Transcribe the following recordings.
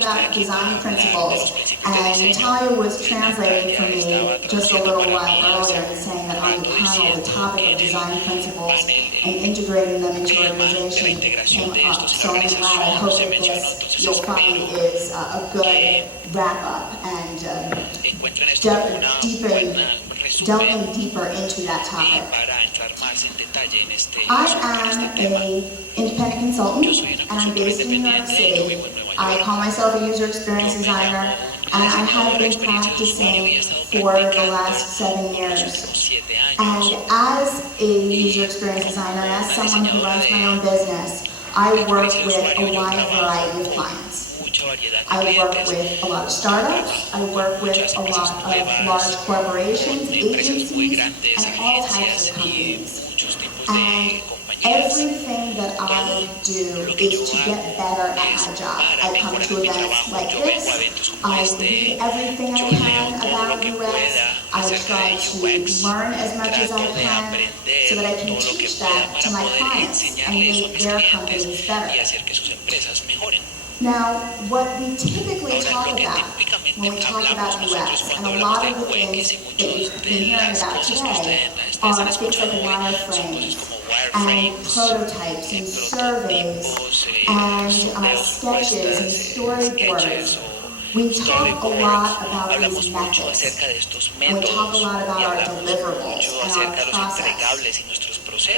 about design principles, and Natalia was translating for me just a little while earlier and saying that on the panel the topic of design principles and integrating them into organization came up. So I'm glad. I hope that this you'll find is a good wrap-up and delving deeper into that topic. I am an independent consultant and I'm based in New York City. I call myself a user experience designer and I have been practicing for the last 7 years. And as a user experience designer, and as someone who runs my own business, I work with a wide variety of clients. I work with a lot of startups, I work with a lot of large corporations, agencies, and all types of companies. And everything that I do is to get better at my job. I come to events like this, I read everything I can about UX, I try to learn as much as I can so that I can teach that to my clients and make their companies better. Now, what we typically talk about when we talk about UX, and a lot of the things that you've been hearing about today are things like wireframes and prototypes and surveys and sketches and storyboards. We talk a lot about these methods, and we talk a lot about our deliverables and our process.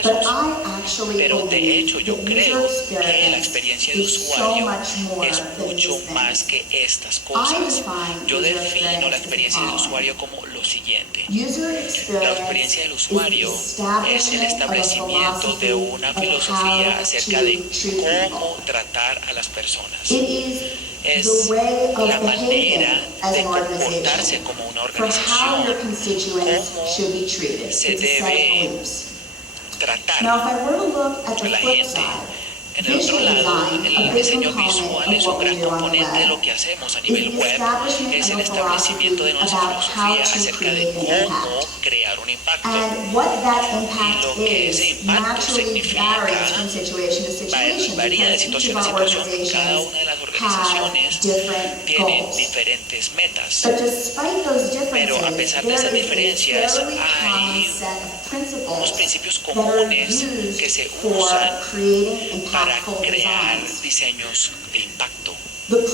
But I actually believe that user experience is so much more than these things. I define Yo user defino la experience experiencia del as the usuario como lo siguiente. User La experience experiencia del is usuario es el establecimiento de una filosofía acerca de cómo tratar a las personas. Es la manera de comportarse como una organización, cómo se debe tratar a la gente. En el otro lado, el diseño visual es un gran componente de lo que hacemos a nivel web. Es el establecimiento de nuestra filosofía acerca de cómo crear un impacto. Y lo que ese impacto significa varía de situación a situación. Cada una de las organizaciones tiene diferentes metas. Pero a pesar de esas diferencias, hay unos principios comunes que se usan para crear diseños de impacto. Los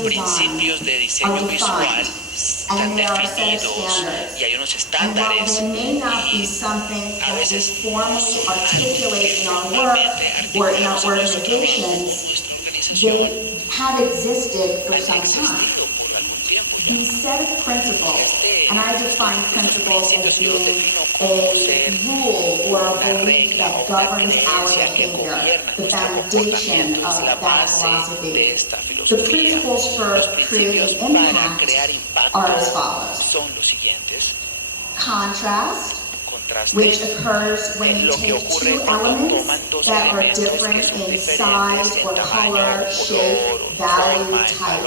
principios de diseño visual están definidos y hay unos estándares y a veces formalmente articulados en nuestra organización. Have existed for some time. These set of principles, and I define principles as being a rule or a belief that governs our behavior, the foundation of that philosophy. The principles for creating impact are as follows. Contrast, which occurs when you take two elements that are different in size or color, shape, value, type,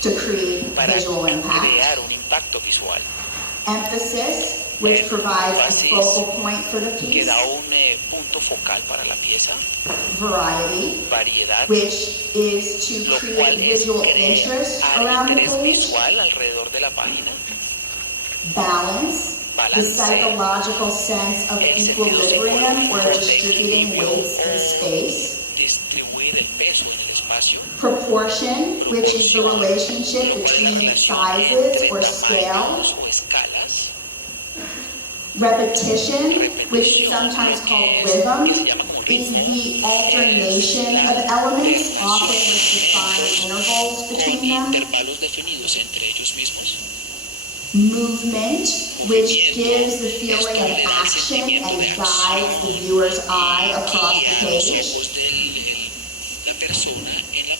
to create visual impact. Emphasis, which provides a focal point for the piece. Variety, which is to create visual interest around the page. Balance, the psychological sense of equilibrium or distributing weights in space. Proportion, which is the relationship between sizes or scales. Repetition, which is sometimes called rhythm, is the alternation of elements, often with defined intervals between them. Movement, which gives the feeling of action and guides the viewer's eye across the page.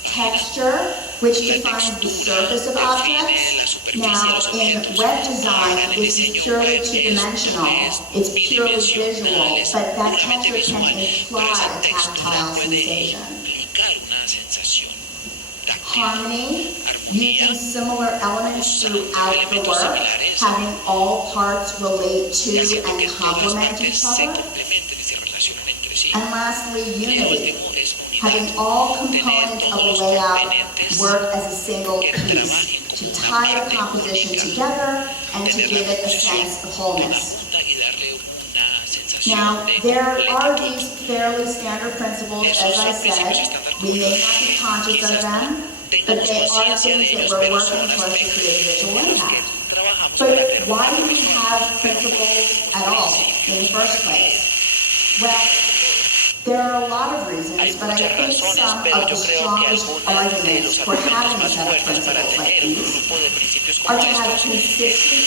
Texture, which defines the surface of objects. Now, in web design, this is purely two-dimensional. It's purely visual, but that texture can imply a tactile sensation. Harmony, using similar elements throughout the work, having all parts relate to and complement each other. And lastly, unity, having all tener components of todos the los layout componentes work as a single que piece, trabajen to como tie una the composition together and to tener give la it a composición sense of de una wholeness. junta y darle una sensación Now, de there are completitud. these fairly standard principles, as Esos I principios said. estándar We may comunes, not be conscious of quizás them, but tengamos they are conciencia de things that ellos, we're pero son working towards to aspectos create visual en los que impact. trabajamos para But tener un why do impacto we visual. have principles at all in the first place? Well, there are a lot of reasons, Hay but I muchas think razones, some pero of the yo creo que strongest algunos de arguments los for argumentos having a más set of fuertes para principles like tener un these grupo de principios are como to have estos consistency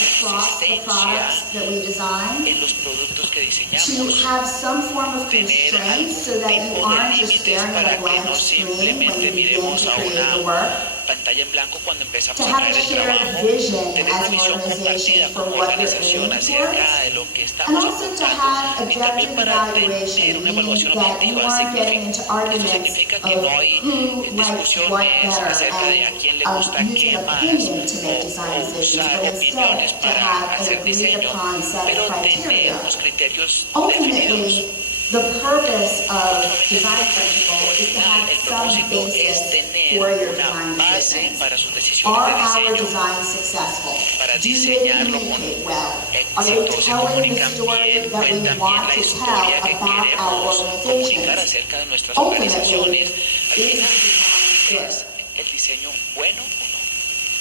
across the products that we design, en los productos que to diseñamos, have some form of tener constraint algún so that you tipo de aren't just límites staring at para a que blank no screen when simplemente you begin miremos to a create the una work, pantalla en blanco cuando empezamos to a have crear a el shared trabajo, vision tener as una an visión compartida organization for como what you're organización aiming acerca towards, de lo que and estamos also to apuntando have y también objective para tener evaluation, una meaning evaluación that you objetiva. aren't getting into Esto arguments significa que of no hay who likes what discusiones better acerca de a and quién le gusta using qué más opinion to make design o decisions, usar but opiniones instead to para have an hacer agreed diseño, upon set pero of tener criteria. unos criterios definidos. Ultimately, the purpose of design principle is to have El some propósito es basis tener for your una design base decisions. para sus decisiones Are de our diseño, designs successful? para Do they diseñarlo con communicate well? Are they éxito, se telling the comunican story bien, that we cuentan bien want la to historia tell que about our queremos comunicar organizations? acerca de nuestras Ultimately, organizaciones. Al is final, design good? ¿es el diseño bueno o no?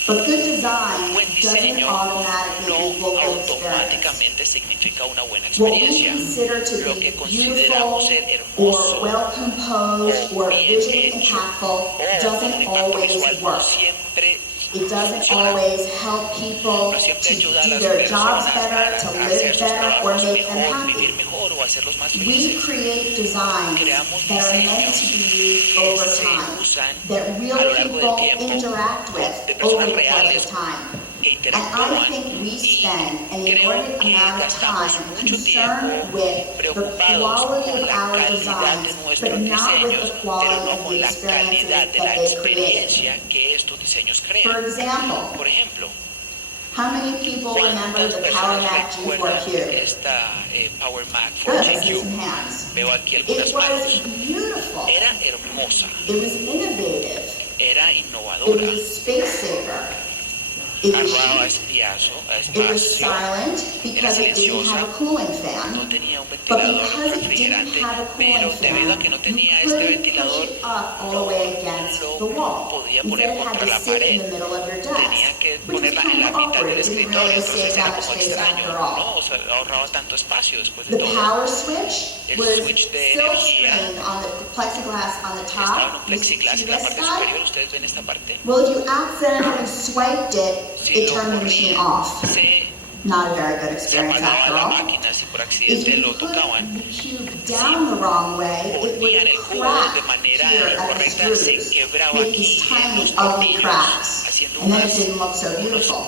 But good design Buen doesn't diseño automatically no equal good experience. automáticamente significa una buena What we experiencia. consider to Lo be que beautiful consideramos ser or hermoso well composed o or bien visually hecho impactful o con doesn't un impacto always visual no work. siempre It doesn't funciona. always help people No siempre to ayuda a do las their jobs personas better, a to hacer live sus better, or trabajos make them mejor, vivir happy. mejor o hacerlos más We felices. create designs Creamos that are meant diseños to be used que over se time, usan that a real lo largo del people tiempo interact de with over personas the course reales of time. que And I interactúan think we y spend an creo inordinate que amount of gastamos time mucho concerned tiempo with the preocupados quality con of la our calidad de designs, nuestros but not with diseños, the pero quality no of con the la experiences calidad de la that they create. experiencia que estos diseños For crean. example, Por ejemplo, how many people remember ¿cuántas the Power personas Mac recuerdan G4Q? esta Power Mac Good, I see 4GQ? some hands. Veo aquí algunas It was manos. beautiful. Era hermosa, It was innovative. era It innovadora, was a space saver. It was ahorraba cheap. It was espacio, silent because it didn't have a cooling no fan. tenía un But ventilador because it didn't refrigerante, have a pero cooling debido a fan, que no you tenía este couldn't push ventilador, it up all the way against lo the wall. podía Instead, poner it had contra to la sit in pared. the middle of your Tenía desk, que which was ponerla en kind la of mitad awkward. del It didn't escritorio, really entonces save era that much como space extraño, after all. ¿no? O sea, ahorraba tanto espacio después de The todo. power switch El was switch de silk energía screen on the plexiglass on the estaba en un top. You plexiglas see en la this parte guy? superior, ustedes ven esta parte. Well, if you accidentally swiped it, Si it lo turned the machine corrían, off. se Not a very good experience apagaba after la all. máquina si por If accidente you lo put tocaban. the cube down the wrong way, it would Ponían el cubo crack de manera here at the incorrecta, se screws, quebraba make aquí these en tiny los ugly tornillos, cracks, haciendo and then it unas didn't look so beautiful.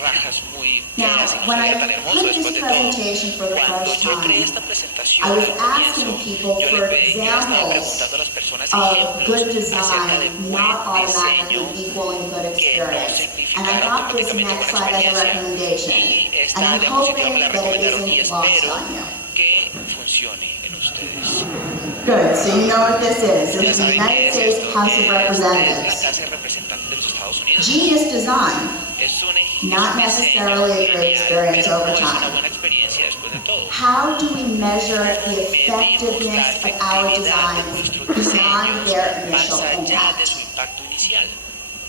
rajas muy Now, feas y no when se veía I tan hermoso put después this de todo. presentation for the Cuando first yo creé time, esta presentación I was al asking comienzo, people yo for le estaba examples preguntando a las personas of ejemplos good acerca de design buen not diseño automatically equaling good que no experience. And I significara got this automáticamente next buena slide as a experiencia. recommendation. Y And esta I'm diapositiva me hoping la that it recomendaron y isn't lost espero on you. que funcione en ustedes. Good, so you know what this is. Ya It's the saben United qué es States esto, House of es la Representatives. Casa de Representantes de los Estados Unidos. Genius design, Es un not diseño necessarily a great genial, experience pero over no es una time. buena experiencia después de todo. How do we measure the Medimos la effectiveness of our efectividad de designs nuestros beyond their diseños más initial allá de impact? su impacto inicial.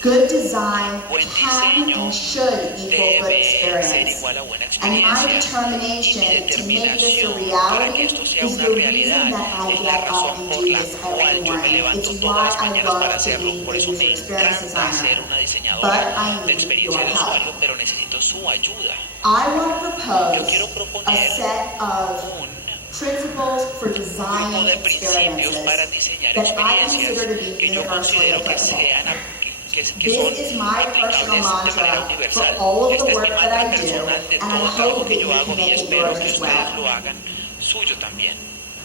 Good design Buen can diseño and should equal good debe ser experience. igual a buena And my experiencia. Y mi determination to make this a determinación para que reality esto sea is una the realidad reason that I es la get up razón and por do la this cual every yo me morning. levanto It's todas las why I mañanas para love to hacerlo. be Por a eso me user experience encanta ser designer. una diseñadora But I de need experiencia your de help. usuario, pero necesito su ayuda. I want to Yo propose quiero a proponer set of un principles for grupo designing de principios para experiences diseñar that I consider to experiencias be que yo universally considero que applicable. sean que This son is my personal aplicables de manera mantra for universal. all of Este the es mi work that mantra I do, personal de and I todo el hope trabajo that que you yo can hago y make it espero yours que as ustedes well. lo hagan suyo también.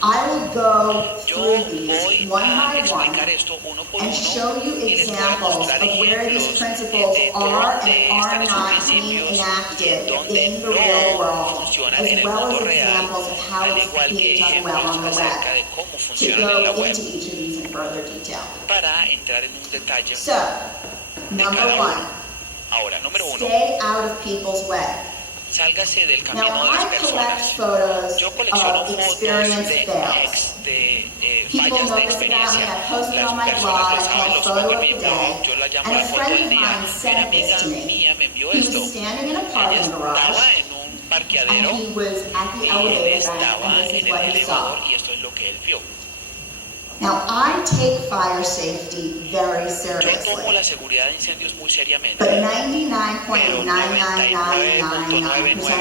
I will go Yo through these voy one a by one explicar esto uno por and uno show you y les voy a examples mostrar of where these ejemplos principles de are dónde and están are esos not being principios y en enacted dónde in the real no world, funcionan en as el well mundo as real, examples of how al it's igual que being done well ejemplos on the acerca web, de cómo to funcionan en la go web, into each of these in further detail. para entrar en un detalle So, de number cada one, uno. Ahora, número uno, stay out of people's way. sálgase del Now, camino de las I collect personas. photos Yo colecciono of fotos experience de, fails. fallas People de know this about experiencia. me. I posted Las on my personas blog, lo I saben, call los photo pongo en of mi the blog, day. yo la llamo And la a foto friend del of día. mine Una sent amiga this to me. mía me envió He esto. was standing in a Ella parking estaba garage, en un and parqueadero he was at the y él elevator estaba bank, and this en is el what he elevador saw. y esto es lo que él vio. Now, I take fire safety very Yo tomo seriously, la seguridad de incendios muy seriamente, but pero 99.9999%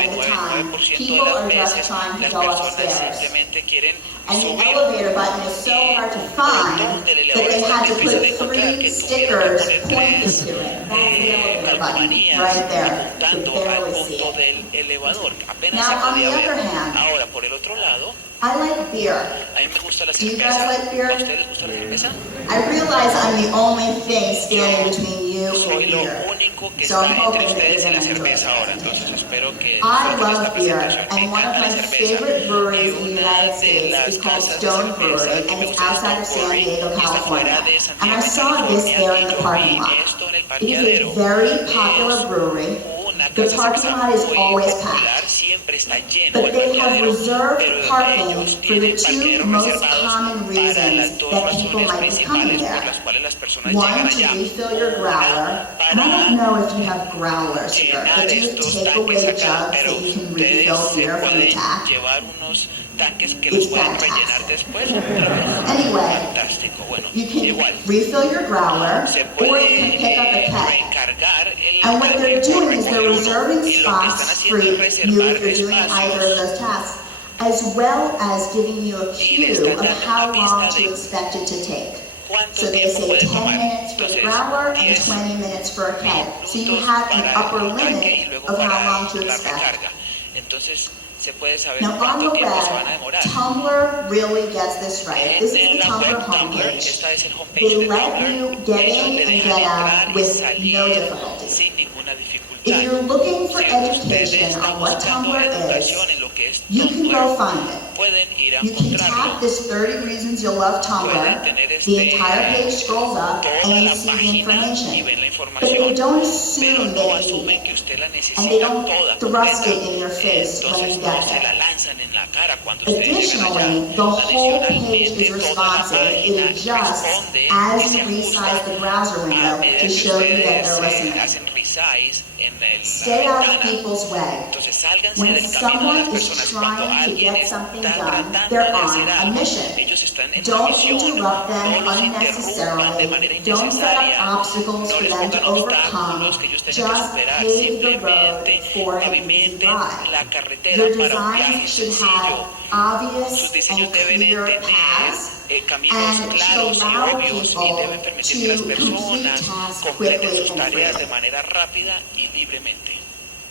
of the time, 99.999% de people las are just veces trying to las go personas upstairs. simplemente quieren And the subir. elevator button is so hard to find Botón del that elevador they es tan had to difícil de put encontrar 3 que tuvieron que stickers poner pointed tres to it. That's the elevator button, calcomanías right there. You apuntando can al barely see punto it. del elevador. Apenas Now, se on podía the ver. other hand, Ahora, por el otro lado, I like beer. a mí me gusta la Do you cerveza. guys like beer? ¿A ustedes les gusta la cerveza? I realize I'm the only thing standing between you Soy and lo beer. único que So I'm está entre hoping that ustedes y you're la going to enjoy cerveza this ahora. presentation. Entonces espero que I disfruten esta love beer, presentación. Me and one encanta of la my cerveza. favorite breweries Y in the una United de States las is called casas de Stone cerveza Brewery, que and me it's gusta es outside of Stone San Brewery Diego, y está fuera California. de San And I Diego, saw this California, there y in the yo parking vi lot. esto en el It parqueadero. is a very Es popular brewery. una The casa parking cerveza lot is muy always popular, packed. siempre está lleno But el they have parqueadero, reserved pero parking ellos for the tienen two parqueaderos most reservados common para las reasons dos that people razones might be coming principales por there. las cuales las personas llegan One, to allá. refill your growler, Una, and I don't para know if you have growlers here, llenar but do you have estos takeaway tanques jugs acá, that pero you can ustedes refill se beer from the pueden tap? llevar unos tanques que los It's pueden rellenar fantastic. después. Pero Anyway, fantástico. Bueno, You can igual. refill your growler, Se or you puede can pick up a keg. recargar el And what tanque they're por doing is they're recoger uno. reserving Y lo que están spots for haciendo you es if reservar you're doing either of espacios those tasks, as well as giving you a y le cue están of dando how una long pista to de expect it to take. cuánto So they tiempo say puede 10 tomar. minutes for the Entonces, growler and 10 20 minutes for a keg. So you minutos have an para upper el tanque y limit luego of how para long to la expect. recarga. Entonces, se puede saber Now on cuánto the tiempo se van a web, demorar. Tumblr really gets this right. This is En the la Tumblr web Tumblr, homepage. esta es el homepage They de let Tumblr. you get Ellos in le and dejan get entrar out y with no salir difficulty. sin ninguna dificultad. If you're looking for Si usted education está on what buscando Tumblr educación is, en lo que es you can Tumblr, go find it. pueden ir a You can encontrarlo. tap this 30 reasons you'll love Pueden Tumblr, tener the entire page scrolls up, and toda you la see the página y information. ven la But they información, don't pero assume no that you need asumen que it. usted la And they necesita don't toda thrust completa. it in your face when Entonces you no get se la there. lanzan en la cara cuando ustedes llegan Additionally, allá. the whole page Adicionalmente, is toda la responsive. It página adjusts responde as y se you resize ajusta the browser a window medida to que show you that ustedes they're listening. hacen resize en Stay la out of ventana. people's way. Entonces sálganse When del camino de someone las is personas. Cuando trying to alguien get something está done, tratando they're de on hacer a algo, mission. ellos están en una Don't misión. interrupt No them los interrumpan de manera unnecessarily. Don't set up innecesaria. obstacles No for les them pongan to overcome. obstáculos que ellos tengan que Just superar. pave the road Simplemente for an easy pavimenten ride. la carretera Your para un viaje designs should sencillo. have Sus obvious diseños and deben clear tener paths caminos and claros should y allow obvios y people deben permitir que las to complete personas tasks completen quickly sus and tareas de freely. manera rápida y libremente.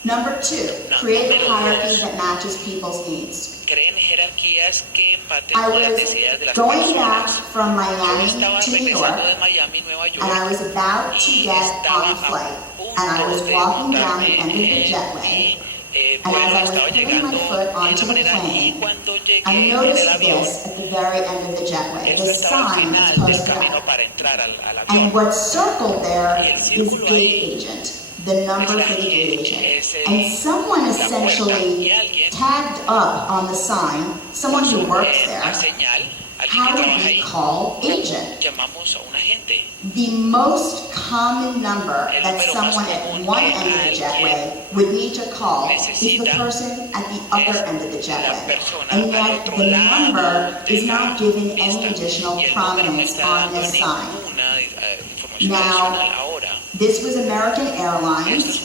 Number 2, No, create a número hierarchy dos. that matches people's needs. Creen jerarquías que empaten I con las was necesidades de las going back personas. from Yo Miami estaba to New regresando York, de Miami, Nueva York, and I was about to y get estaba on a a flight, punto and I was de walking down the montarme end of the en jetway, mi and vuelo, as I estaba was putting my llegando foot en la onto the manera, y plane, cuando llegué I en el noticed avión, this at the very end of the jetway. esto The estaba al sign is final del posted camino up, para entrar al avión. and what's circled there Y el is círculo gate ahí agent, the number la for the gate gate, agent. es And someone la puerta, essentially y alguien tagged up on the sign, someone who works en la there, señal, alguien how que do trabaja we ahí, call agent? llamamos a un agente. The most common number El that número someone más at común one que end of the alguien jetway would need to call is the necesita person at the other end of the la jetway. persona And al yet otro the lado number de is la not given pista, any additional y el número no prominence está on dando this sign. ninguna información Now, adicional. Ahora, this was American esto Airlines, es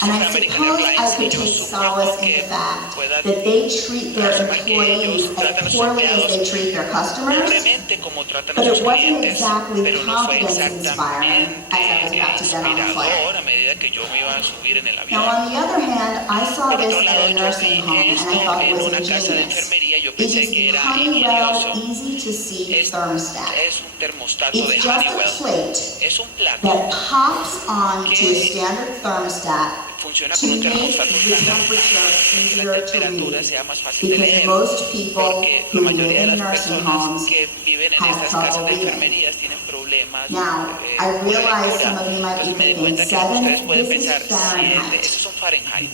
and I American suppose I Airlines, y could yo take supongo solace in que the fact pueda that they treat their asumir que ellos employees tratan a as sus poorly as empleados they treat their customers, probablemente como tratan a but sus it wasn't clientes, exactly pero no fue confidence inspiring exactamente as I was about to get on the flight. inspirador a medida que yo me iba a subir en el avión. Now, on the other hand, I saw Por this otro at lado, a yo nursing vi home, and I esto thought it en was una casa de ingenious. enfermería tecnología, yo It pensé is que the era Honeywell ingenioso. Easy to See thermostat. Es un termostato de It's just a Honeywell. plate Es un plato that pops onto a que standard thermostat funciona to con un make termostato the estándar temperature para que la easier to temperatura read. sea más fácil de Because leer. most people Porque la who mayoría live de in las nursing personas homes que viven en have estas casas trouble de reading. enfermerías tienen problemas Now, I con la realize some lectura. of you might Entonces me be di thinking, cuenta que ustedes 7, pueden this pensar, is 7, Fahrenheit. esos son Fahrenheit,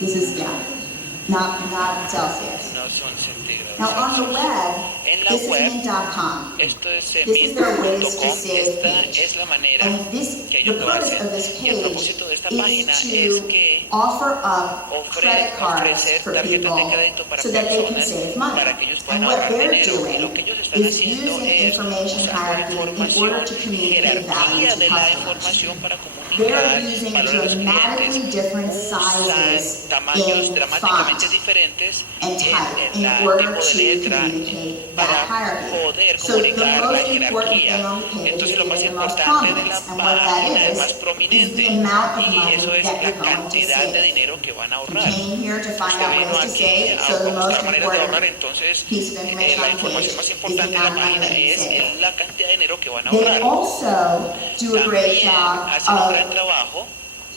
This is, yeah, not Celsius. no son centígrados. Now, on the Celsius. web, En la this is web, mint.com. esto es This is their ways to mint.com, save esta page. es la manera And que the ellos lo purpose hacen. of this Y el page propósito de esta página is es to que offer up credit cards ofrecer for tarjetas de people crédito para so that they can personas save money. para que ellos puedan And what ahorrar they're dinero. Y lo doing que ellos están is haciendo using es information usando hierarchy in información, order to communicate value jerarquía to de la customers. información para They're comunicar using valor a los dramatically clientes. different Usan sizes tamaños in dramáticamente font diferentes and type en in la order tipo de to letra communicate that para hierarchy. poder So the comunicar la most important thing jerarquía. on the page Entonces is lo más getting the most importante de la prominence, and what that página es más is prominente, the amount of y money eso es that la you're going to cantidad de save. dinero que van a You ahorrar. came here to find Usted out vino ways to aquí save, a so the most buscar maneras de ahorrar, important entonces piece of information la on the page información más is the importante de la amount of money página that you es save. la cantidad de dinero que van a They ahorrar. also do a great También job hacen un gran of trabajo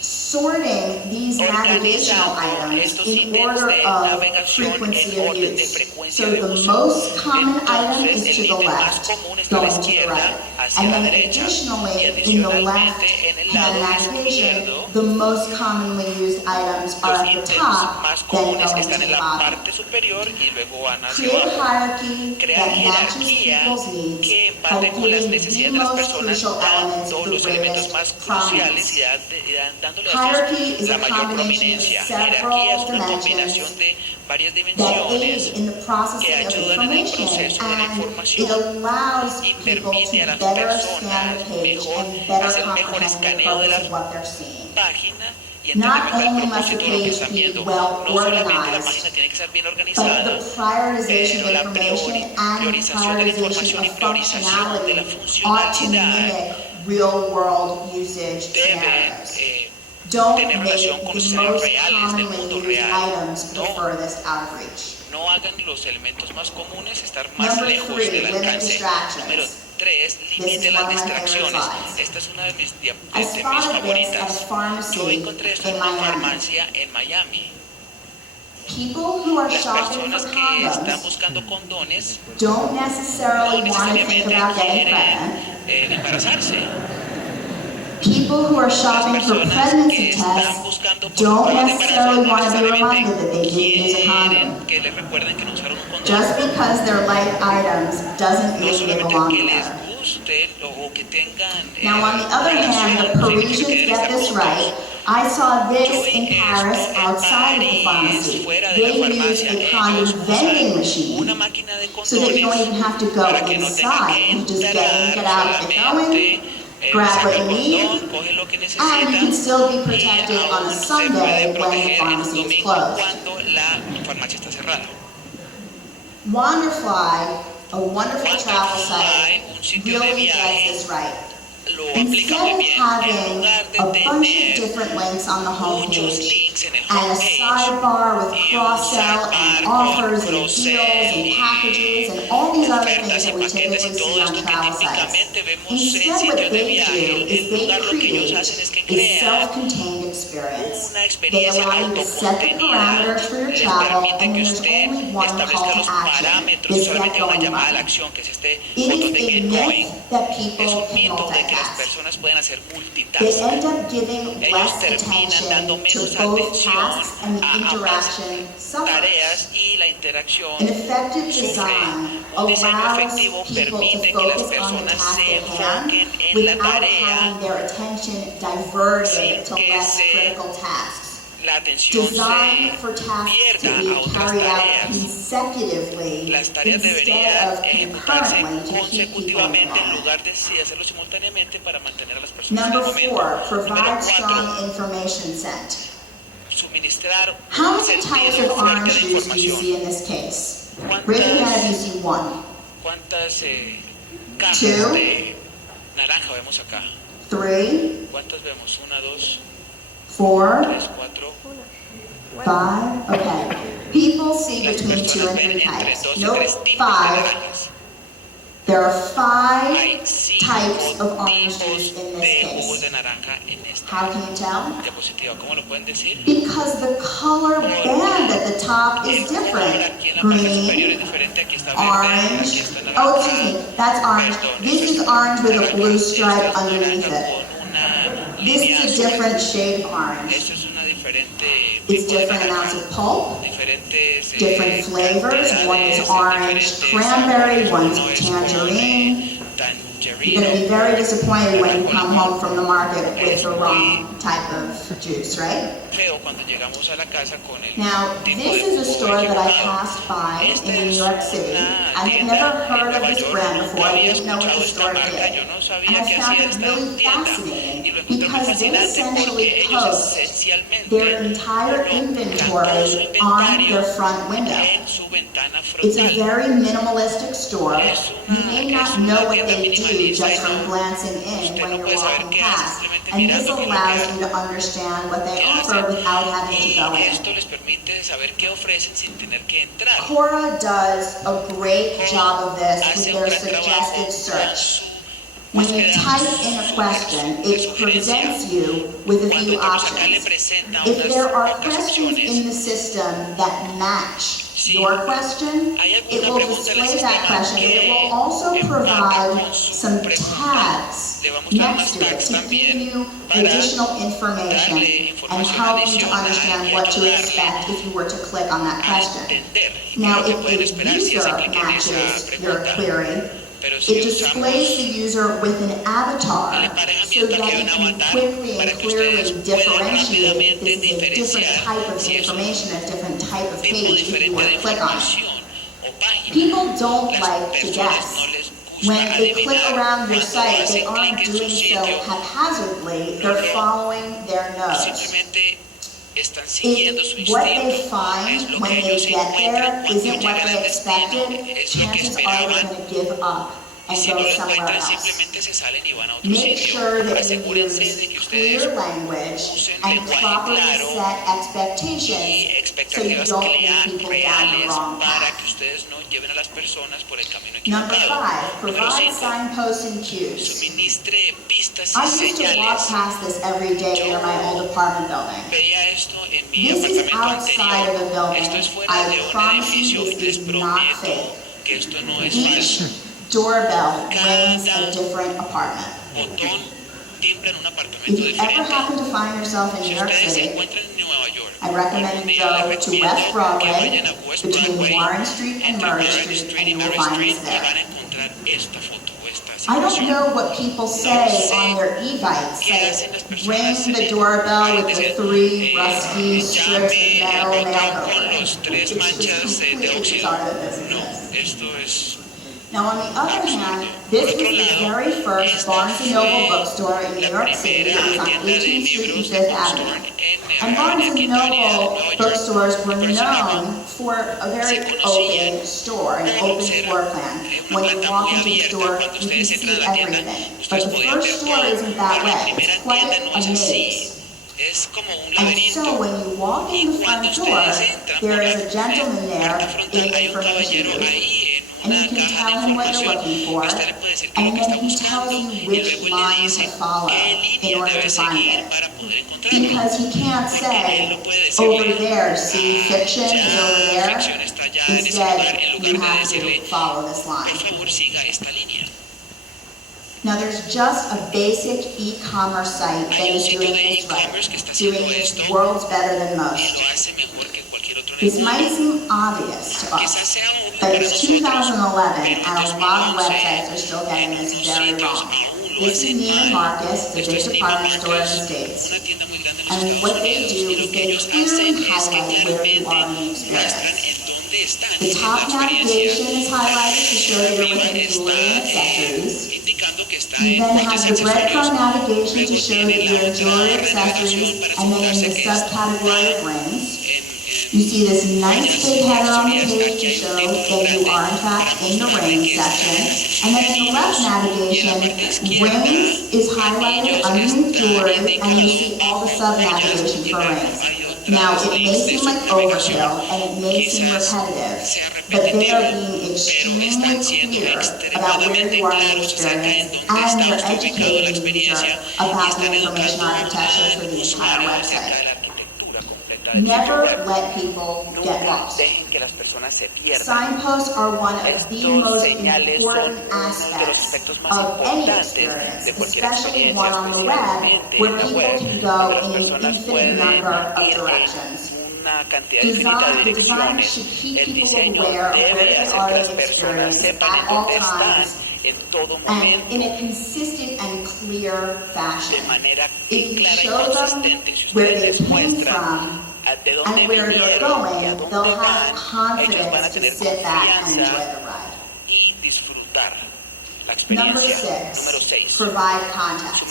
sorting these navigational organizando items estos in ítems order de of navegación frequency en of orden de use. frecuencia So de the uso. most common item Entonces, is to el the ítem más left, común está a la going to the izquierda right. hacia And la then derecha. Y additionally, in the left adicionalmente, en el hand lado navigation, izquierdo, the most commonly used items are los at the ítems top, más then comunes going to están en the la bottom. parte superior y luego van hacia Create abajo. hierarchy Crear that matches jerarquía people's needs que by empate con las giving the necesidades de las most personas, crucial elements dando the los elementos greatest más cruciales prominence. y dándole a Hierarchy estos is la a mayor combination of prominencia. several Jerarquía es una dimensions combinación de varias that aid dimensiones in the que processing of ayudan en el information, proceso de la and it información allows y people permite a to las better scan personas the page mejor and better hacer mejor comprehend the escaneo de purpose las of what they're seeing. páginas y entender Not mejor el only must the propósito de lo que page están be viendo. well No solamente la organized, página tiene que estar bien but organizada, the prioritization pero of la information and priorización de la información prioritization y of priorización de la functionality ought to funcionalidad mimic real-world usage deben scenarios. Don't tener make relación con los the escenarios most reales del commonly mundo used real. items the No. furthest out of reach. No hagan los elementos más comunes estar más Number lejos 3, del limit alcance. distractions. Número 3, This limite is las one of my favorite distracciones. slides. Esta es una de mis I spotted this at a favoritas. pharmacy Yo encontré esto en in una Miami. farmacia en Miami. People who are Las shopping personas for que están condoms buscando condones don't no necessarily want to think necesariamente about getting quieren pregnant. embarazarse. People who are Las shopping for personas pregnancy que están tests buscando por don't pruebas de embarazo necessarily no want to be reminded that they necesariamente didn't use a condom. quieren que les recuerden que no usaron un condón. Just because they're light items doesn't No mean they solamente belong que les together. guste o que tengan Now, on the other hand, the relación, Parisians significa que deben get estar this juntos. right. I saw Yo this vi in Paris esto en outside of the París, pharmacy. fuera de la They use farmacia. a condom Ellos vending usan machine una máquina de so that you don't condones even have to go para que no tengan inside. que You just get in, entrar, get out, get going, solamente grab saca what el you need, condón, coge lo que and you necesita can still be y protected on a aún se Sunday puede when the proteger en un pharmacy is domingo closed. cuando la farmacia está cerrada. Wonderfly, a wonderful travel site, Wonderfly, un sitio de really gets viaje, this right. lo aplica Instead muy of bien. En having lugar a de bunch of tener different links on the muchos homepage links en el and a homepage sidebar with y un cross-sell sidebar and con offers and cross-sell deals and y packages and all these other ofertas things y that we paquetes y typically todo see on esto que travel sites. típicamente vemos en Instead, what sitios de they viaje, do en is they lugar lo que ellos create hacen es que a crean self-contained experience. una They experiencia allow you to set the autocontenida, parameters for your les travel, permite and que then there's usted only one establezca call los to action. parámetros y Is solamente get una going llamada a la button. acción, que es este It botón is de a get myth going. that Es people un can mito de que las multitask. personas pueden hacer They multitasking. end up giving Ellos less terminan dando attention menos to both atención tasks and the a ambas interaction suffers. tareas y la interacción An effective sufre. design Un diseño allows efectivo people to permite que las focus on the personas task se at hand enfoquen en la without tarea having their attention diverted sin to que less se- critical tasks. la atención Designed for se tasks to pierda a be otras carried out tareas. consecutively Las tareas instead deberían of ejecutarse concurrently to keep people in the consecutivamente en moment. lugar de sí hacerlo simultáneamente para mantener a las personas en Number el momento. 4, provide Número strong 4, information sent. suministrar How un many types sentido of fuerte orange de juice do you información. see in this case? Raise your hand if you see one, ¿Cuántas cajas Two. de naranja vemos acá? 3, ¿Cuántas vemos? 1, 2, 4, 4, 3, 4. 5, okay. People see Las between 2 personas and ven 3 entre types. 2 y Nope, 3 tipos de 5. naranjas. There are 5 Hay 5 types of orange juice tipos in de this jugos case. de naranja en esta How can you tell? diapositiva. ¿Cómo lo pueden decir? Because the color band at the top El is color different. aquí en la parte superior es Green, diferente. Aquí está verde, aquí orange. está Oh, naranja. excuse me, that's orange. Perdón, This esto is es orange with a naranja. blue Esto stripe es underneath naranja it. con una This línea is a azul. different shade of orange. Esto es una diferente It's tipo de different amounts naranja. of pulp, Diferentes different flavors. One is cantidades, orange diferentes cranberry, sabores. one's Uno es tangerine. tangerine. You're going to be very disappointed when you come home from the market with the wrong type of juice, right? Feo cuando llegamos a la casa con el Now, tipo this de is a jugo store that I equivocado. passed by Esta in New es York City. una I had tienda never en heard of Nueva this York. brand Nunca before. I había didn't know what escuchado the esta store marca. did. Yo no And sabía I qué found hacía it esta really tienda. Y fascinating lo encontré because they fascinante essentially porque ellos post esencialmente their entire colocan todo su inventory on inventario their front window. en su ventana It's a frontal. very minimalistic store. Es You una, may es not una know what tienda they do minimalista y just from no, glancing in usted when no you're puede saber walking qué hace past. simplemente And this mirando qué es lo que allows hace. you to understand what they ¿Qué offer hacen? without having to go Y in. esto les permite saber qué ofrecen sin tener que entrar. Quora does a great job of this with Hace un their gran trabajo suggested con search. su When you búsqueda, type in a su question, it sugerencia. presents you with a Cuando few entramos acá le options. presenta If there are unas questions opciones. in the system that match Si your question, hay it alguna will pregunta en el display that sistema question, but it que will also empate provide con su some pregunta, tags le va a mostrar next unas to it tags to give también you para additional information darle and información help you to adicional understand y what to ayudarle expect if you were to click on that a question. entender Now, lo que if pueden a esperar si user hacen clic en esa matches your pregunta. query, Pero si it displays the usamos user with an avatar el so emparejamiento, that aquí hay you un can avatar quickly para and que ustedes clearly puedan differentiate rápidamente this is a different diferenciar type of si es un information, a different type of tipo page if you diferente were de to click on it. información o página. People don't Las like to personas guess. no les gusta When they click adivinar. around your Cuando site, they hacen aren't clic en su doing so sitio, haphazardly, they're following their nose. simplemente están siguiendo su If what they instinto. Es find lo when que they ellos get there encuentran cuando isn't what llegan they al destino. expected, Es lo que chances are they're esperaban. going to give up Y and si no go lo somewhere encuentran, else. simplemente se salen y van a otro Make sitio. sure that you Asegúrense de use que ustedes clear language usen and lenguaje properly claro set y expectations so you expectativas don't lead people down the reales wrong para path. que ustedes no lleven a las personas por el camino Number equivocado. 5, Número provide 5, signposts and cues. suministre pistas I y used to walk señales. past this every day near my old apartment building. Veía esto en mi This is apartamento outside of anterior. a Esto building. es fuera I de un promise you edificio. this Les is not prometo fake. que esto no es Each falso. doorbell rings a different apartment. Botón timbra en un apartamento If you ever diferente. happen to find yourself in Si New York ustedes se City, encuentran en Nueva York, I recommend you día les go to recomiendo West que Broadway vayan a West between Broadway, Warren Street and entre Murray Warren Street, Street and y you will Murray find Street, us y there. van a encontrar esta foto o esta I don't situación. know what people say on their e-bikes, ¿Qué hacen las like personas? ring the doorbell with the 3 rusty strips Llame of el metal botón nailed con over it. los 3 It's manchas just de completely óxido. bizarre that this No, exists. esto es Now, on the other hand, this was the very first Barnes & Noble bookstore in New la York City. It primera was on tienda de 18th Street and libros de 5th bookstore Avenue. en And Barnes Avenida & Quinta Avenida de Noble Nueva York. bookstores were Y por eso mismo known for a very se conocían open store, an por open ser floor plan. una When you planta walk muy into the abierta. store, Cuando you can ustedes see entran a la tienda, everything. But ustedes the podían first ver store todo. isn't that Pero la way. primera It's quite tienda no a es así. maze. Es como un And laberinto. so when you walk Y in the cuando front door, ustedes entran por there la is a gentleman there puerta in frontal, hay un information caballero booth. ahí And en you una can caja de tell him what you're información. looking for, Y usted le puede decir qué es lo and que está then he buscando. tells you Y which luego le lines dice to follow qué in líneas order debe to find seguir it. para poder encontrarlo. Because he can't Porque él say, no puede over decirle, there, see, fiction is over ya, there. ficción está allá en ese lugar, Instead, en you lugar de have decirle, to follow this por line. favor siga esta línea. Now, there's just a basic e-commerce site that Hay un is sitio doing de this right, e-commerce que está doing haciendo this esto worlds better than y most. lo hace mejor que cualquier otro en el This mundo. might seem obvious to Quizás us, sea obvio but para it's nosotros, 2011 pero and en a lot of 2011 websites are still getting en this unos very sitios wrong. aún lo This is hacen Neiman mal. Marcus, the Esto big es Neiman department store in the Marcus, States. una tienda muy grande en los And Estados what they Unidos, do y lo is que they ellos clearly hacen es que highlight where you claramente are in the muestran experience. en dónde están The en la top navigation experiencia. is highlighted to show you Arriba within está jewelry and accessories. indicando que está You en then partes have the breadcrumb accesorios. navigation to Luego show tiene that you're in la jewelry barra de navegación accessories, para and then in asegurarse the que está subcategory of rings. en You see this nice big header on the page to show that you are in fact in the rings section. And then in the left navigation, rings is highlighted underneath jewelry, and you see all the sub-navigation for rings. Now, it may seem like overkill, and it may seem repetitive, but they are being extremely clear about where you are in the experience, and they're educating the user about the information architecture for the entire website. Never let people get lost. Signposts are one of the most important aspects of any experience, especially one on the web, where people can go in an infinite number of directions. The design should keep people aware of where they are in the experience at all times, and in a consistent and clear fashion. If you show them where they came from and where you're going, they'll have confidence to sit back and enjoy the ride. Number 6, provide context.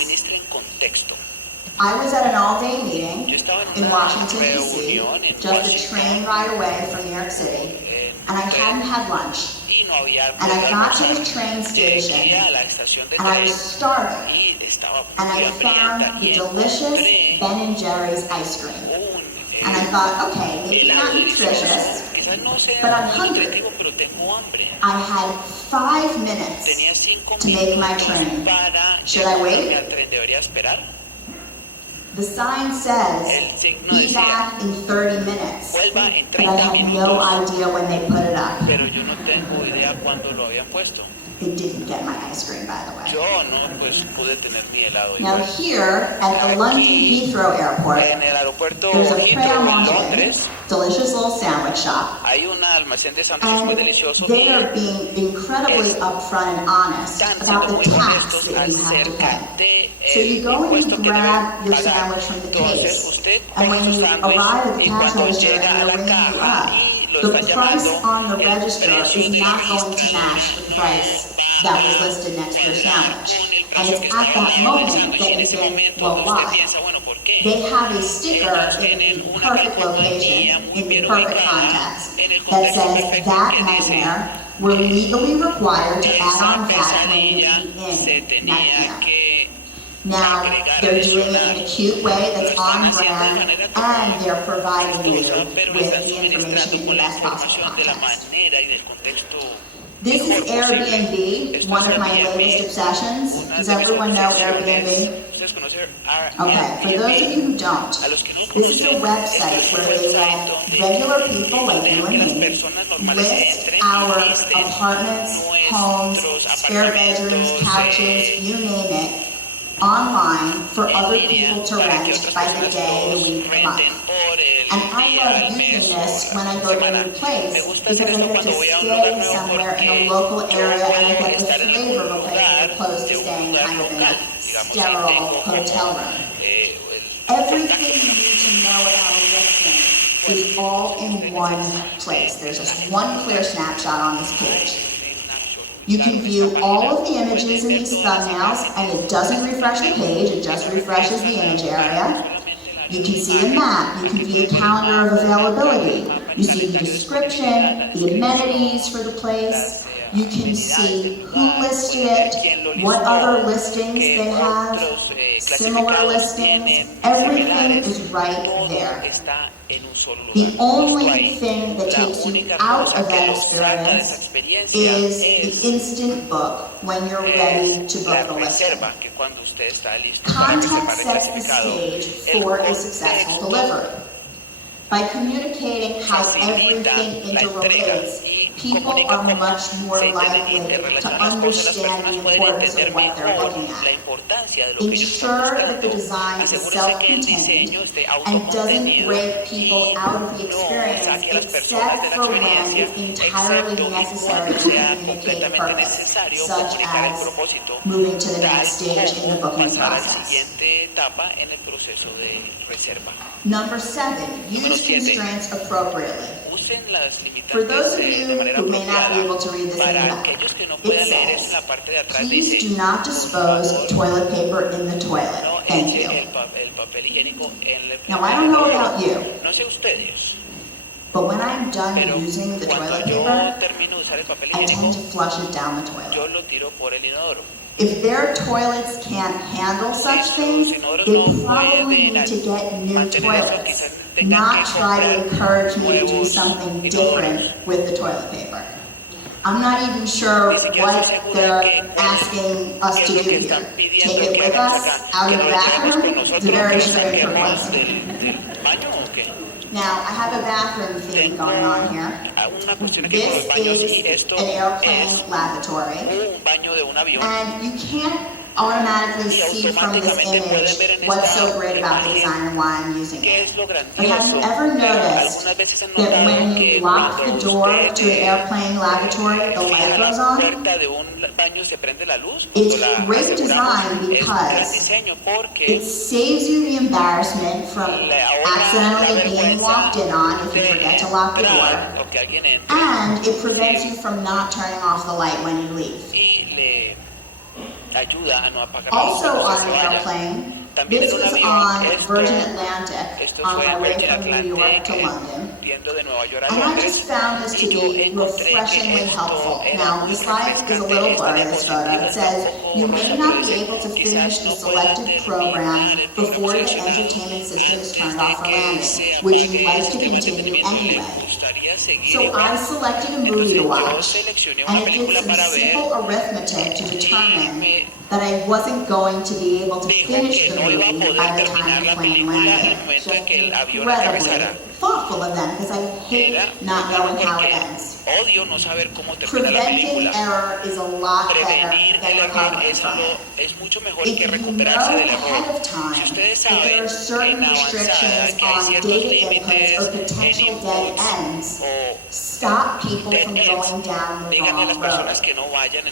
I was at an all-day meeting in Washington, D.C., just a train ride away from New York City, and I hadn't had lunch. And I got to the train station, and I was starving, and I found the delicious Ben & Jerry's ice cream. And I thought, okay, maybe not nutritious, but I'm hungry. I had 5 minutes to make my train. Should I wait? The sign says, be back in 30 minutes, but I have no idea when they put it up. They didn't get my ice cream, by the way. Now here, at the London Heathrow Airport, there's a pré-à-manger, delicious little sandwich shop, and they are being incredibly upfront and honest about the tax that you have to pay. So you go and you grab your sandwich from the case, and when you arrive at the cash register and they're ringing you up, the price on the register is not going to match the price that was listed next to your sandwich. And it's at that moment that you think, well, why? They have a sticker in the perfect location, in the perfect context, that says, that nightmare, we're legally required to add on VAT when you eat in nightmare. Now, they're doing it in a cute way that's on brand, and they're providing you with the information in the best possible context. This is Airbnb, one of my latest obsessions. Does everyone know Airbnb? Okay, for those of you who don't, this is a website where they let regular people like you and me list our apartments, homes, spare bedrooms, couches, you name it, online for other people to rent by the day, the week, the month. And I love using this when I go to a new place because I get to stay somewhere in a local area and I get the flavor of a place as opposed to staying kind of in a sterile hotel room. Everything you need to know about a listing is all in one place. There's just one clear snapshot on this page. You can view all of the images in these thumbnails, and it doesn't refresh the page, it just refreshes the image area. You can see the map, you can view the calendar of availability, you see the description, the amenities for the place, you can see who listed it, what other listings they have, similar listings, everything is right there. The only thing that takes you out of that experience is the instant book when you're ready to book the listing. Context sets the stage for a successful delivery. By communicating how everything interrelates, people are much more likely to understand the importance of what they're looking at. Ensure that the design is self-contained and doesn't break people out of the experience except for when it's entirely necessary to communicate purpose, such as moving to the next stage in the booking process. Number 7, use constraints appropriately. For those of you who may not be able to read this in the back, it says, please do not dispose of toilet paper in the toilet. Thank you. Now, I don't know about you, But when I'm done Pero using the cuando toilet yo paper, termino de usar el papel I higiénico, tend to flush it down the yo toilet. lo tiro por el inodoro. If their toilets can't handle such things, they probably need to get new toilets, not try to encourage me to do something different with the toilet paper. I'm not even sure what they're asking us to do here. Take it with us out of the bathroom? It's a very strange request. Now, I have a bathroom theme going on here. This is an airplane lavatory, and you can't automatically see from this image what's so great about the design and why I'm using it. But have you ever noticed that when you lock the door to an airplane lavatory, the light goes on? It's great design because it saves you the embarrassment from accidentally being walked in on if you forget to lock the door, and it prevents you from not turning off the light when you leave. Also on an airplane, this was on Virgin Atlantic on my way from New York to London, and I just found this to be refreshingly helpful. Now, the slide is a little blurry, this photo. It says, you may not be able to finish the selected program before the entertainment system is turned off for landing. Would you like to continue anyway? So I selected a movie to watch, and it did some simple arithmetic to determine that I wasn't going to be able to finish the movie by the time the plane landed. Just incredibly thoughtful of them, because I hate not knowing how it ends. Preventing error is a lot better than recovering from it. If you know ahead of time that there are certain restrictions on data inputs or potential dead ends, stop people from going down the wrong road.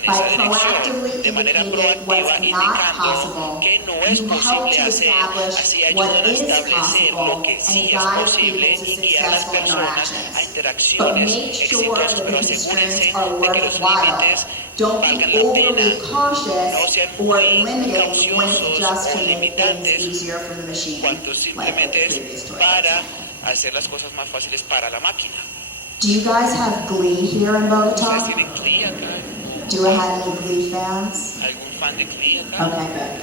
By proactively indicating what's not possible, you help to establish what is possible and guide people to successful interactions. But make sure that the constraints are worthwhile. Don't be overly cautious or limiting when it's just to make things easier for the machine, like with the previous toilets. Do you guys have Glee here in Bogota? Do I have any Glee fans? Okay, good.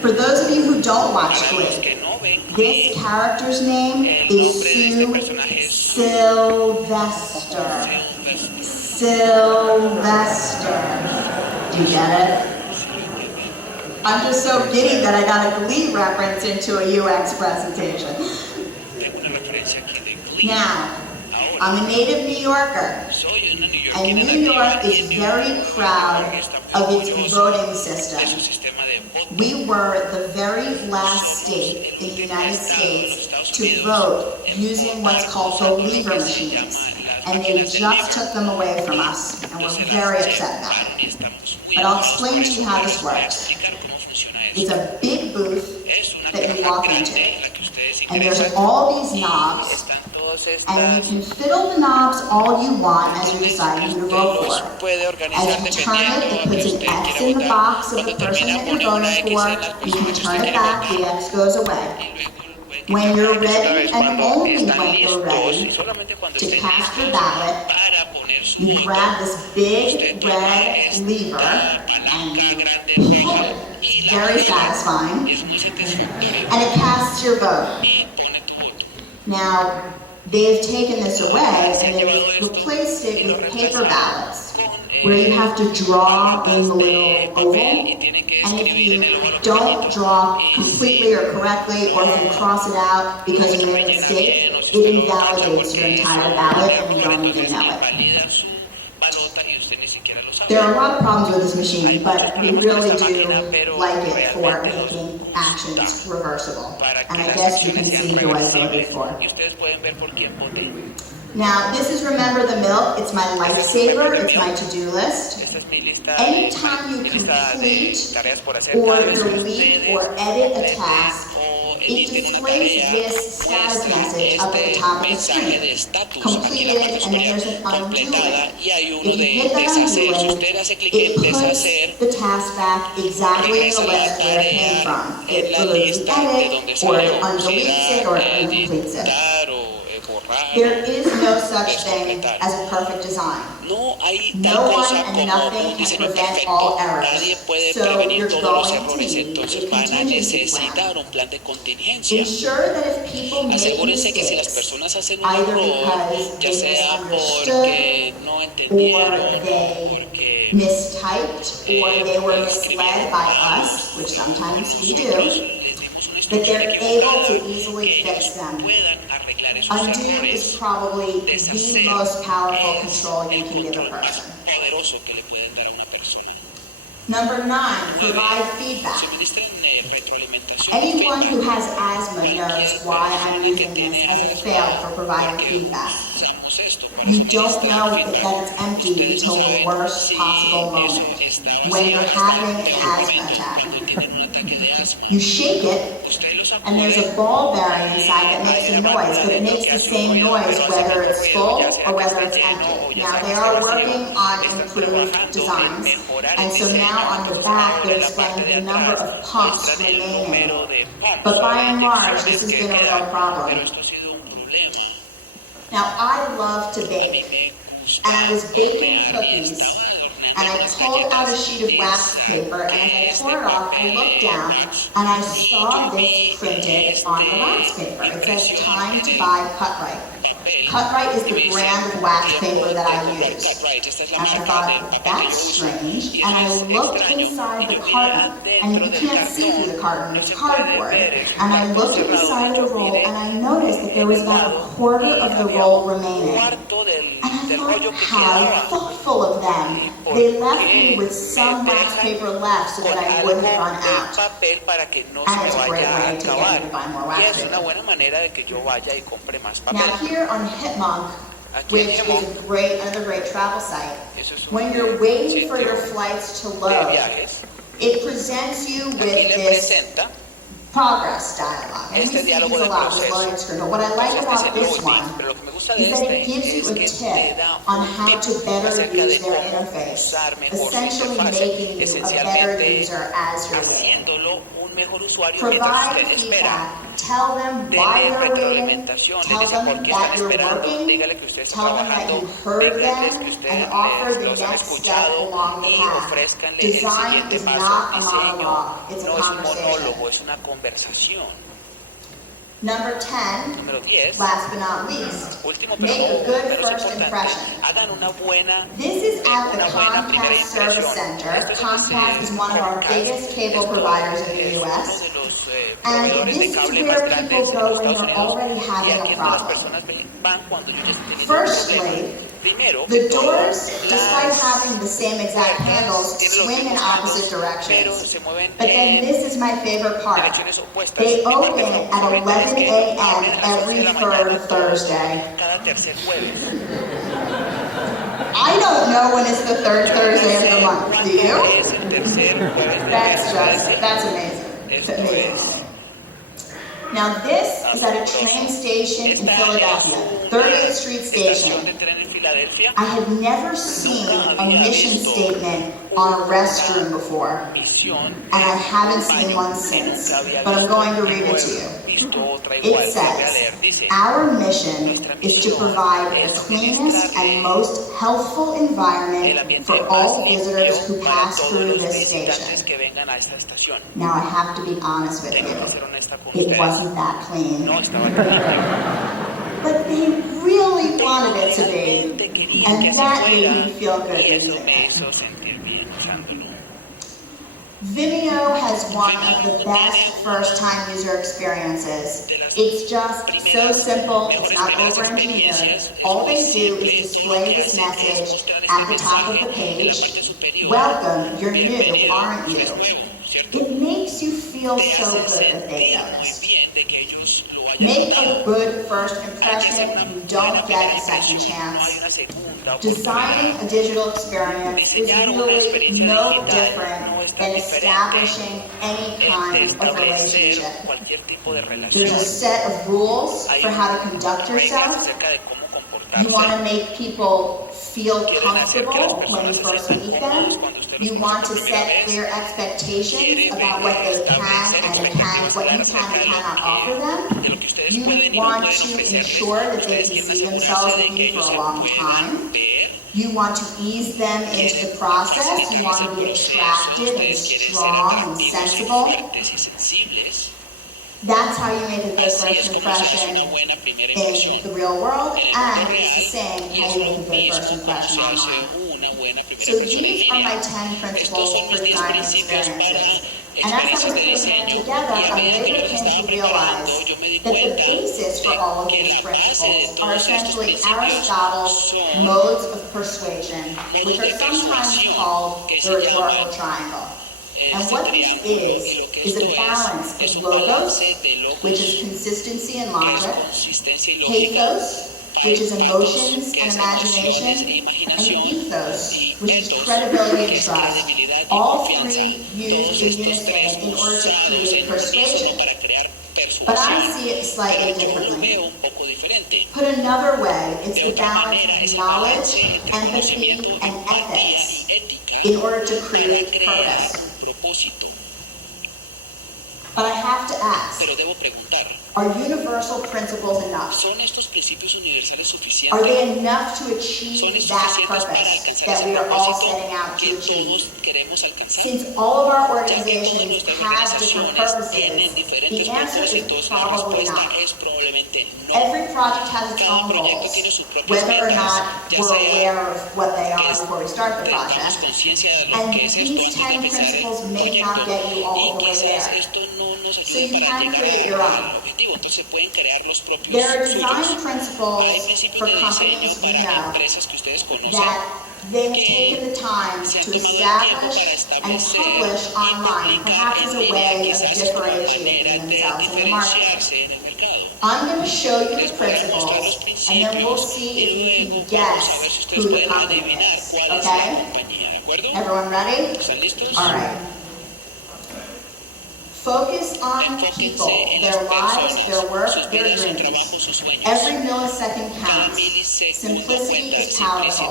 For those of you who don't watch Glee, this character's name is Sylvester. Sylvester. Do you get it? I'm just so giddy that I got a Glee reference into a UX presentation. Now, I'm a native New Yorker, and New York is very proud of its voting system. We were the very last state in the United States to vote using what's called the lever machines, and they just took them away from us, and we're very upset about it. But I'll explain to you how this works. It's a big booth that you walk into, and there's all these knobs, and you can fiddle the knobs all you want as you're deciding who to vote for. As you turn it, it puts an X in the box of the person that you're voting for. You can turn it back, the X goes away. When you're ready, and only when you're ready to cast your ballot, you grab this big red lever and you pull it. It's very satisfying. And it casts your vote. Now, they've taken this away and they've replaced it with paper ballots, where you have to draw in the little oval, and if you don't draw completely or correctly, or if you cross it out because you made a mistake, it invalidates your entire ballot and you don't even know it. There are a lot of problems with this machine, but we really do like it for making actions reversible. And I guess you can see who I voted for. Now, this is Remember the Milk. It's my lifesaver. It's my to-do list. Anytime you complete or delete or edit a task, it displays this status message up at the top of the screen. Completed, and then there's an undo it. If you hit that undo it puts the task back exactly in the list where it came from. It removes the edit, or it undeletes it, or it incompletes it. cerrar There is no such es thing completar. as a perfect design. No hay tal No one cosa and como nothing un can diseño prevent perfecto. all errors. Nadie puede So prevenir you're todos los going to errores, need entonces a van a contingency plan. necesitar un plan de contingencia. Ensure that if people make Asegúrense que si las mistakes, personas hacen un either error, because ya they sea misunderstood porque no entendieron or o they porque mistyped or they were misled by us, which sometimes we do, les dimos una that instrucción they're able to equivocada, easily que ellos fix them. puedan arreglar esos Undo is errores. probably the Deshacer most powerful es control you el can give a control más person. poderoso que le pueden dar a una persona. Number 9, provide feedback. Suministren retroalimentación. Anyone who has asthma knows why I'm using this as a fail for providing feedback. Usamos esto. You don't know that it's empty until the worst possible moment, when you're having an asthma attack. Cuando tienen un ataque de asma, You shake it, ustedes lo and there's a ball bearing inside that makes a noise, but it makes the same noise whether it's full or whether it's empty. Now, they are working on improved designs, and so now on the back they're displaying the number of pumps remaining. But by and large, this has been a real problem. Now, I love to bake, and I was baking cookies, and I pulled out a sheet of wax paper, and as I tore it off, I looked down, and I saw this printed on the wax paper. It says, "Time to buy Cut-Right." Cut-Right is the brand of wax paper that I use. And I thought, that's strange, and I looked inside the carton, and you can't see through the carton, it's cardboard. And I looked at the side of the roll, and I noticed that there was about a quarter of the roll remaining. And I thought, how thoughtful of them. They left me with some wax paper left so that I wouldn't run out. And it's a great way to get me to buy more wax paper. Now here on Hitmonk, which is another great travel site, when you're waiting for your flights to load, it presents you with this progress dialogue. And we see these a lot with loading screen. But what I like about this one is that it gives you a tip on how to better use their interface, essentially making you a better user as you're waiting. Provide feedback. Tell them why they're waiting. Tell them that you're working. Tell them that you heard them and offer the next step along the path. Design is not a monologue. It's a conversation. Number 10, last but not least, make a good first impression. This is at the Comcast Service Center. Comcast is one of our biggest cable providers in the U.S. And this is where people go when they're already having a problem. Firstly, the doors, despite having the same exact handles, swing in opposite directions. But then this is my favorite part. They open at 11 a.m. every third Thursday. I don't know when it's the third Thursday of the month. Do you? That's amazing. It's amazing. Now this is at a train station in Philadelphia, 38th Street Station. I had never seen a mission statement on a restroom before, and I haven't seen one since, but I'm going to read it to you. It says, our mission is to provide the cleanest and most healthful environment for all visitors who pass through this station. Now I have to be honest with you, it wasn't that clean. But they really wanted it to be, and that made me feel good using it. Vimeo has one of the best first-time user experiences. It's just so simple, it's not over-engineered. All they do is display this message at the top of the page. Welcome, you're new, aren't you? It makes you feel so good that they noticed. Make a good first impression. You don't get a second chance. Designing a digital experience is really no different than establishing any kind of relationship. There's a set of rules for how to conduct yourself. You want to make people feel comfortable when you first meet them. You want to set clear expectations about what they can and what you can and cannot offer them. You want to ensure that they can see themselves with you for a long time. You want to ease them into the process. You want to be attractive and strong and sensible. That's how you make a good first impression in the real world, and it's the same how you make a good first impression online. So these are my 10 principles for designing experiences. And as I was putting them together, I later came to realize that the basis for all of these principles are essentially Aristotle's modes of persuasion, which are sometimes called the rhetorical triangle. And what this is a balance of logos, which is consistency and logic, pathos, which is emotions and imagination, and ethos, which is credibility and trust. All three used in unison in order to create persuasion. But I see it slightly differently. Put another way, it's the balance of knowledge, empathy, and ethics in order to create purpose. But I have to ask, are universal principles enough? Are they enough to achieve that purpose that we are all setting out to achieve? Since all of our organizations have different purposes, the answer is probably not. Every project has its own goals, whether or not we're aware of what they are before we start the project. And these 10 principles may not get you all the way there. So you can create your own. There are design principles for companies you know that they have taken the time to establish and publish online, perhaps as a way of differentiating themselves in the market. I'm going to show you the principles, and then we'll see if you can guess who the company is, okay? Everyone ready? All right. Focus on people, their lives, their work, their dreams. Every millisecond counts. Simplicity is powerful.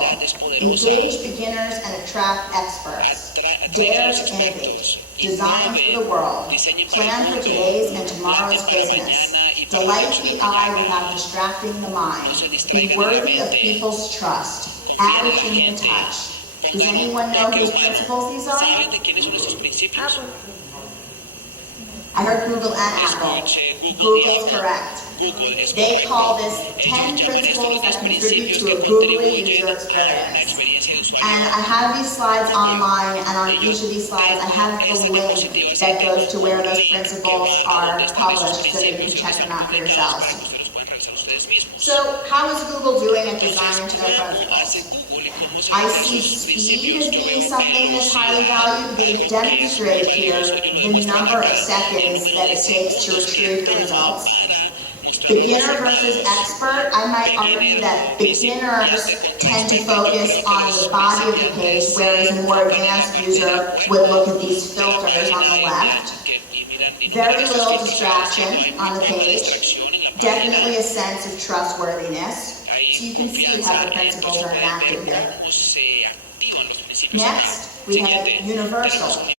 Engage beginners and attract experts. Dare to innovate. Design for the world. Plan for today's and tomorrow's business. Delight the eye without distracting the mind. Be worthy of people's trust. Add a human touch. Does anyone know whose principles these are? Apple. I heard Google and Apple. Google is correct. They call this 10 principles that contribute to a googly user experience. And I have these slides online, and on each of these slides I have the link that goes to where those principles are published so that you can check them out for yourselves. So how is Google doing at designing to their principles? I see speed as being something that's highly valued. They've demonstrated here the number of seconds that it takes to retrieve the results. Beginner versus expert, I might argue that beginners tend to focus on the body of the page, whereas a more advanced user would look at these filters on the left. Very little distraction on the page. Definitely a sense of trustworthiness. So you can see how the principles are enacted here. Next, we have universal.